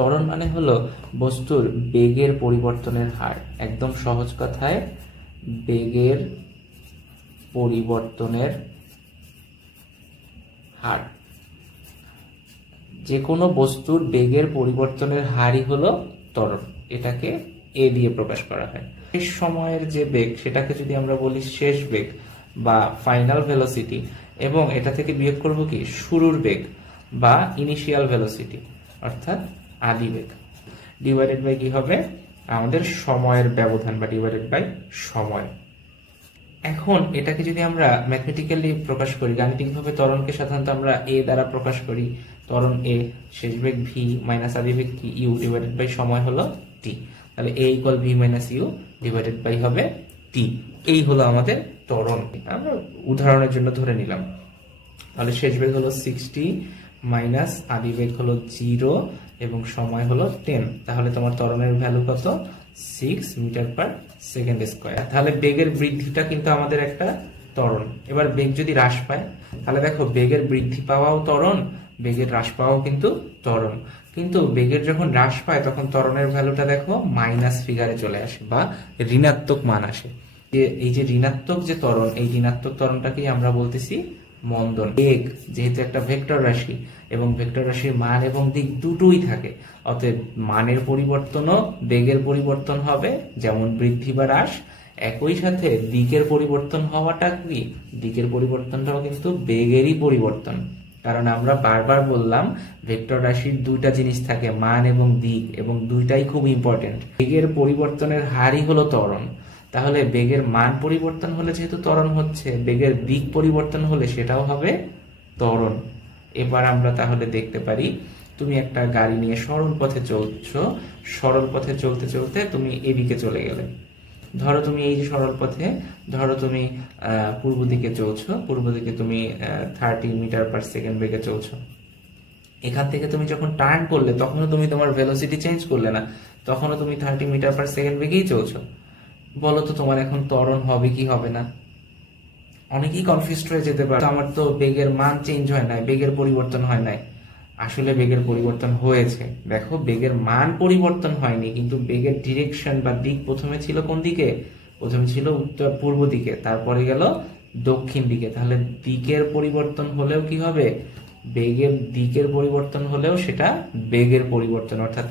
ত্বরণ মানে হলো বস্তুর বেগের পরিবর্তনের হার। একদম সহজ কথায়, বেগের পরিবর্তনের হার। যে কোনো বস্তুর বেগের পরিবর্তনের হারই হলো ত্বরণ। এটাকে এ দিয়ে প্রকাশ করা হয়। শেষ সময়ের যে বেগ, সেটাকে যদি আমরা বলি শেষ বেগ বা ফাইনাল ভেলোসিটি এবং এটা থেকে বিয়োগ করব কি? শুরুর বেগ বা ইনিশিয়াল ভেলোসিটি অর্থাৎ আদি বেগ ডিভাইডেড বাই কি হবে? আমাদের সময়ের ব্যবধান বা ডিভাইডেড বাই সময়। এখন এটাকে যদি আমরা ম্যাথমেটিক্যালি প্রকাশ করি, গাণিতিকভাবে ত্বরণকে সাধারণত আমরা এ দ্বারা প্রকাশ করি, ত্বরণ এ শেষ বেগ ভি মাইনাস আদি বেগ কি ইউ ডিভাইডেড বাই সময় হলো টি তাহলে A equal V minus U divided by হবে টি এই হলো আমাদের ত্বরণ। আমরা উদাহরণের জন্য ধরে নিলাম। তাহলে শেষ বেগ হলো সিক্সটি মাইনাস আদি বেগ হলো জিরো এবং সময় হলো টেন তাহলে তোমার ত্বরণের ভ্যালু কত? Six metre per second square তাহলে বেগের বৃদ্ধিটা কিন্তু আমাদের একটা ত্বরণ। এবার বেগ যদি হ্রাস পায়, তাহলে দেখো বেগের বৃদ্ধি পাওয়াও ত্বরণ, বেগের হ্রাস পাওয়াও কিন্তু ত্বরণ। কিন্তু বেগের যখন হ্রাস পায়, তখন ত্বরণের ভ্যালুটা দেখো মাইনাস ফিগারে চলে আসে বা ঋণাত্মক মান আসে। যে এই যে ঋণাত্মক যে ত্বরণ, এই ঋণাত্মক ত্বরণটাকেই আমরা বলতেছি মন্দন বেগ, যেহেতু একটা ভেক্টর রাশি, এবং ভেক্টর রাশির মান এবং দিক দুটোই থাকে। অতএব মানের পরিবর্তনও বেগের পরিবর্তন হবে, যেমন বৃদ্ধি বা হ্রাস। একই সাথে দিকের পরিবর্তন হওয়াটা কি? দিকের পরিবর্তনটাও কিন্তু বেগেরই পরিবর্তন। কারণ আমরা বারবার বললাম, ভেক্টর রাশির দুইটা জিনিস থাকে, মান এবং দিক, এবং দুইটাই খুব ইম্পর্টেন্ট বেগের পরিবর্তনের হারই হলো ত্বরণ। তাহলে বেগের মান পরিবর্তন হলে যেহেতু ত্বরণ হচ্ছে, বেগের দিক পরিবর্তন হলে সেটাও হবে ত্বরণ। এবার আমরা তাহলে দেখতে পারি, তুমি একটা গাড়ি নিয়ে সরল পথে চলছো, সরল পথে চলতে চলতে তুমি এদিকে চলে গেলে। ধরো তুমি এই যে সরল পথে, ধরো তুমি পূর্ব দিকে চলছো, পূর্ব দিকে তুমি থার্টি মিটার পার সেকেন্ড বেগে চলছো। এখান থেকে তুমি যখন টার্ন করলে, তখনও তুমি তোমার ভেলোসিটি চেঞ্জ করলে না, তখনও তুমি থার্টি মিটার পার সেকেন্ড বেগেই চলছো। বলো তো তোমার এখন ত্বরণ হবে কি হবে না? অনেকেই কনফিউজড হয়ে যেতে পারে। আমার তো বেগের মান চেঞ্জ হয় নাই, বেগের পরিবর্তন হয় নাই। আসলে বেগের পরিবর্তন হয়েছে। দেখো, বেগের মান পরিবর্তন হয়নি, কিন্তু বেগের ডিরেকশন বা দিক প্রথমে ছিল কোন দিকে? প্রথমে ছিল উত্তর পূর্ব দিকে, তারপরে গেল দক্ষিণ দিকে। তাহলে দিকের পরিবর্তন হলেও কি হবে? বেগের দিকের পরিবর্তন হলেও সেটা বেগের পরিবর্তন, অর্থাৎ